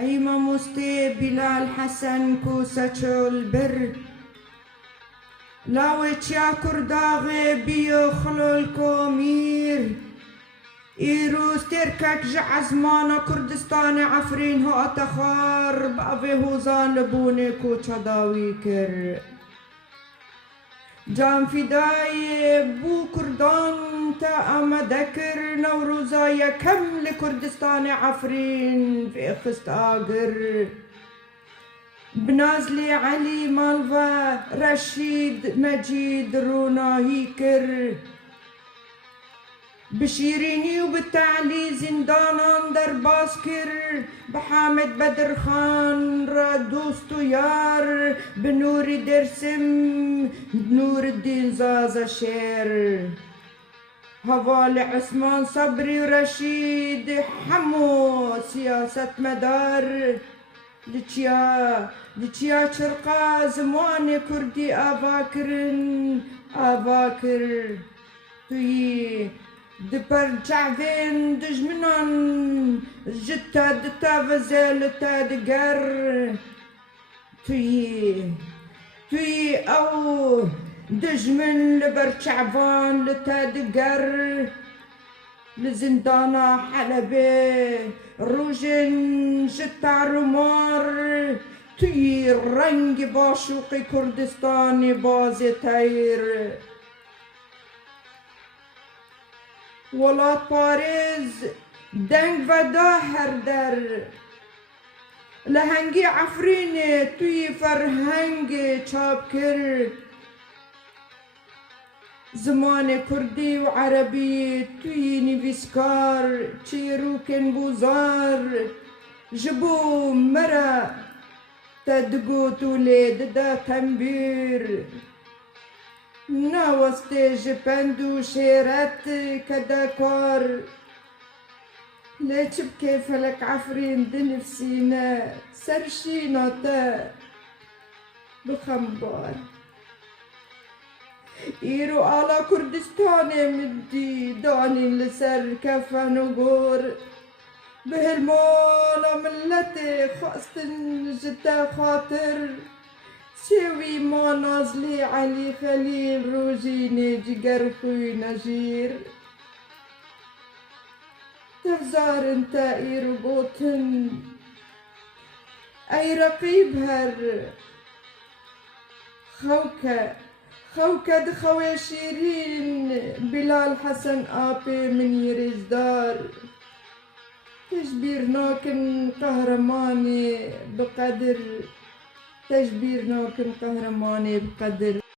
أيما مستي بلال حسن كوسة البر لاوت يا كرداغي بيو خلول كومير إيروس تركك جعزمانا كردستان عفرين هو أتخار بأفي هوزان لبوني كوشا داويكر جام فداي بو كردان تا أما ذكر نوروزايا كم لكردستان عفرين في خست آقر بنازلي علي مالفا رشيد مجيد رونا هيكر بشيريني وبالتعلي زندانان در باسكر بحامد بدر خان رادوستو يار بنور درسم بنور الدين زازا شير هوال عثمان صبري ورشيد حمو سياسة مدار لچيا شرقا زمان كردي آفاكر توي دبر جعفين دجمنان جتا دتا فزالتا دقر توي او دجمن لبرشعفان لتا دقر لزندانا حلبي روجن جتا رمار توي رنگ باشوقي كردستاني بازي تاير ولات باريز دنگ و داهر در لهنگی عفرین توی فرهنگ چاپ کر زمان کردی و عربی توی نویسکار چیروکن بوزار جبو مرا تدگو تولید دا تنبیر ناوسته جپندو شيرات كداكور ليش بكيف لك عفرين دنفسينا سرشينا تا بخمبار إيرو على كردستان مدي داني لسر كفا نقور بهالمولا ملتي خاصة جتا خاطر سوي ما نازلي علي خليل روجيني جگر خوي نجير تفزار انت اي ربوتن اي رقيب هر خوكة دخوي شيرين بلال حسن آبي من يرزدار تجبيرناكن قهرماني بقدر تجبيرنا كن قهرماني بقدر